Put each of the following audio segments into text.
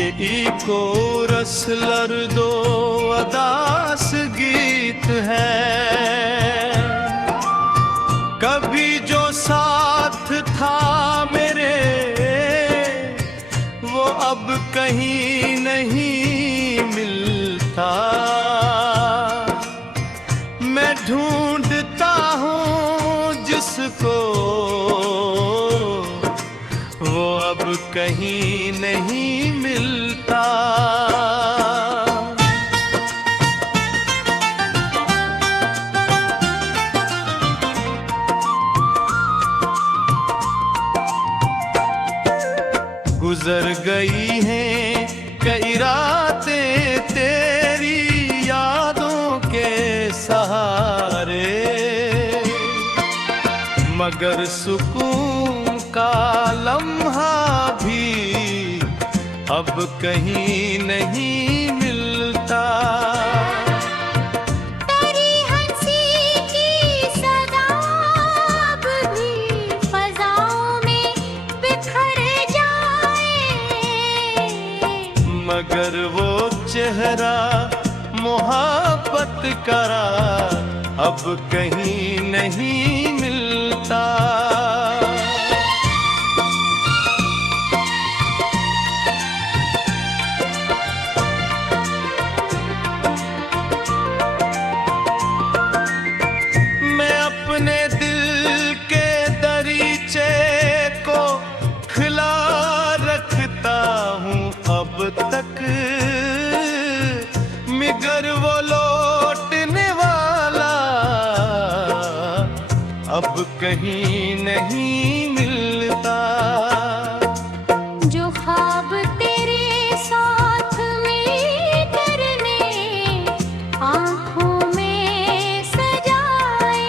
को रसलर दो अदास गीत है। कभी जो साथ था मेरे वो अब कहीं नहीं मिलता। मैं ढूंढता हूँ जिसको वो अब कहीं नहीं मिलता। गुजर गई हैं कई रातें तेरी यादों के सहारे, मगर सुकून का लम्हा भी अब कहीं नहीं मिलता। तेरी हंसी की सदा अब भी फज़ाओं में बिखर जाए, मगर वो चेहरा मोहब्बत करा अब कहीं नहीं मिलता। मैं अपने दिल के दरीचे को खुला रखता हूँ अब तक, मगर वो लौटने वाला अब कहीं नहीं मिलता। जो ख्वाब तेरे साथ मीटर ने आँखों में सजाए,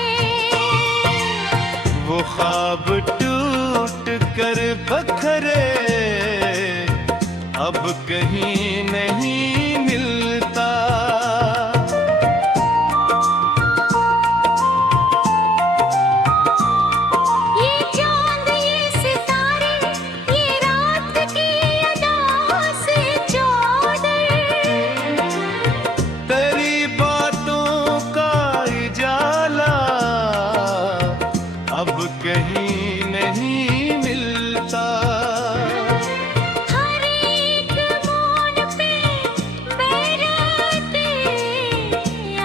वो ख्वाब टूट कर बखरे अब कहीं नहीं मिलता। ये चांद ये सितारे ये रात की अदा से चौदर, तेरी बातों का उजाला अब कहीं नहीं मिलता। हर एक मोड़ पे बैराते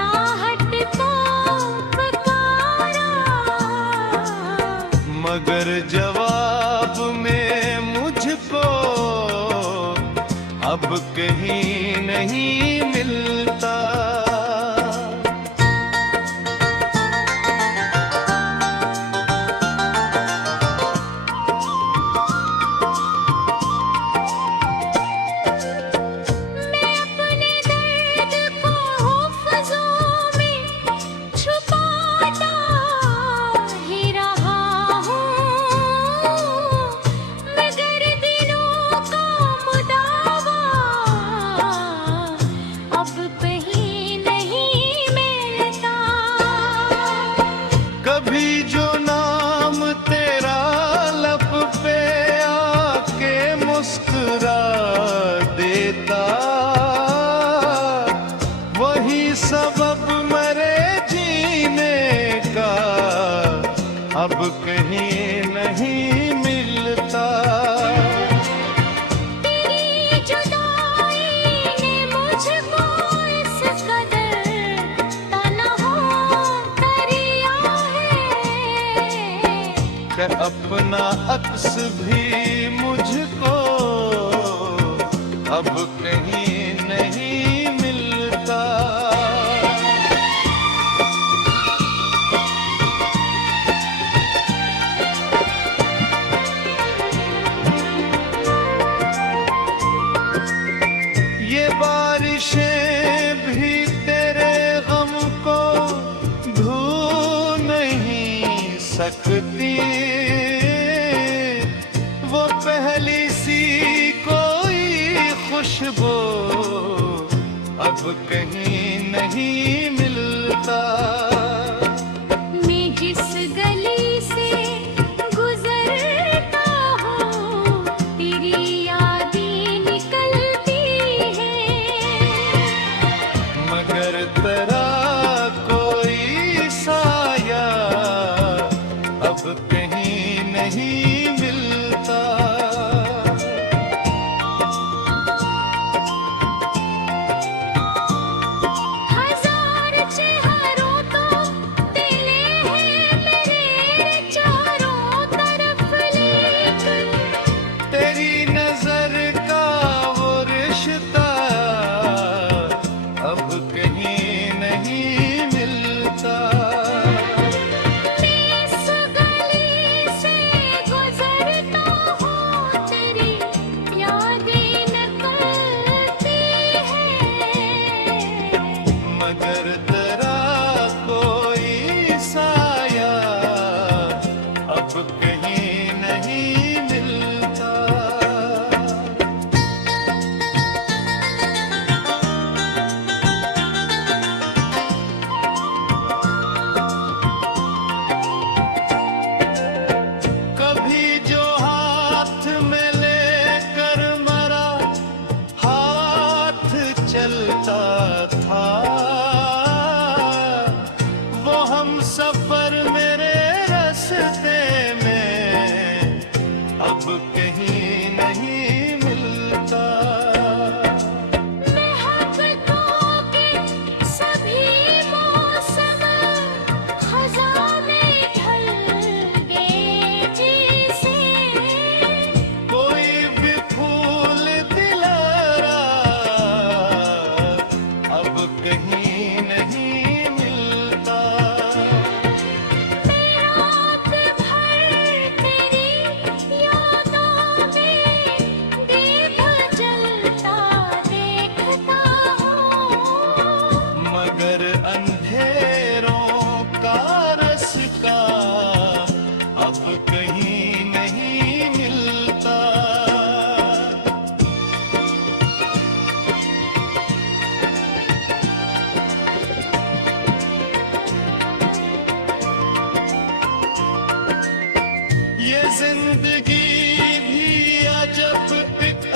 आहट को पुकारा, मगर जवाब में मुझको अब कहीं नहीं मिलता। मैं अपने दर्द को हुफ्ज़ों में छुपाता ही रहा हूँ, मगर दिलों का मुदावा अब कहीं नहीं मिलता। कभी जो नाम तेरा लब पे आके मुस्कुरा देता, वही सबब मरे जीने का अब कहीं नहीं मिलता। तेरी जुदाई ने मुझको इस कदर तन्हा करिया है, कि अपना अक्स भी मुझको अब कहीं नहीं मिलता। ये बारिशें भी तेरे गम को धो नहीं सकती, वो पहली सी कोई खुशबू अब कहीं नहीं मिलता। मैं जिस गली से गुजरता हूँ तेरी यादें निकल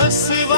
बस